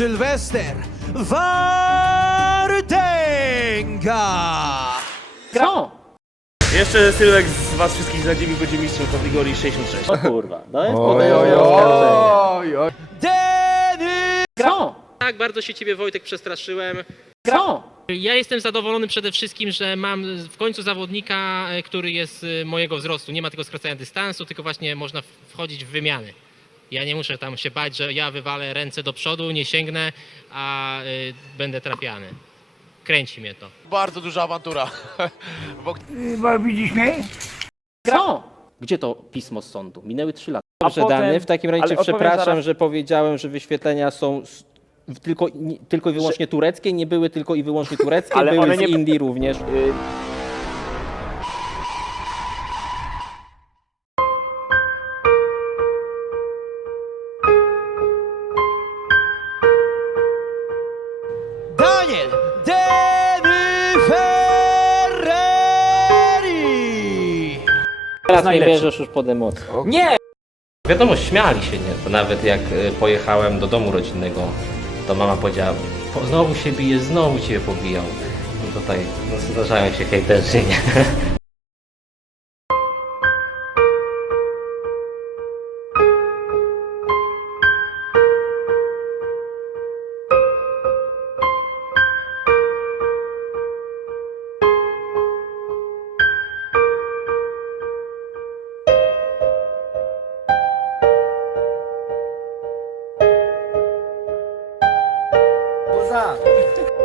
Sylwester Wartęga! Co? Jeszcze Sylwek z was wszystkich zadziwi będzie mistrzem kategorii 66. O kurwa, to jest podejrzane oskarżenie. Denis Co? Tak, bardzo się ciebie Wojtek przestraszyłem. Co? Ja jestem zadowolony przede wszystkim, że mam w końcu zawodnika, e, który jest e, mojego wzrostu. Nie ma tego skracania dystansu, tylko właśnie można w- wchodzić w wymiany. Ja nie muszę tam się bać, że ja wywalę ręce do przodu, nie sięgnę, a y, będę trafiany. Kręci mnie to. Bardzo duża awantura. Co? Gdzie to pismo z sądu? Minęły trzy lata. Dobrze, potem- Dany, w takim razie ale odpowiem przepraszam, zaraz- że powiedziałem, że wyświetlenia są s- w- tylko, nie, tylko i wyłącznie tureckie, nie były tylko i wyłącznie tureckie, Ale były one z nie- Indii również. Teraz nie najlepszy. bierzesz już pod emocje. Nie! Wiadomo, śmiali się, nie? To nawet jak y, pojechałem do domu rodzinnego, to mama powiedziała, "Po- znowu się bije, znowu cię pobijał. No tutaj no, zdarzają się hejterzy, nie? さん。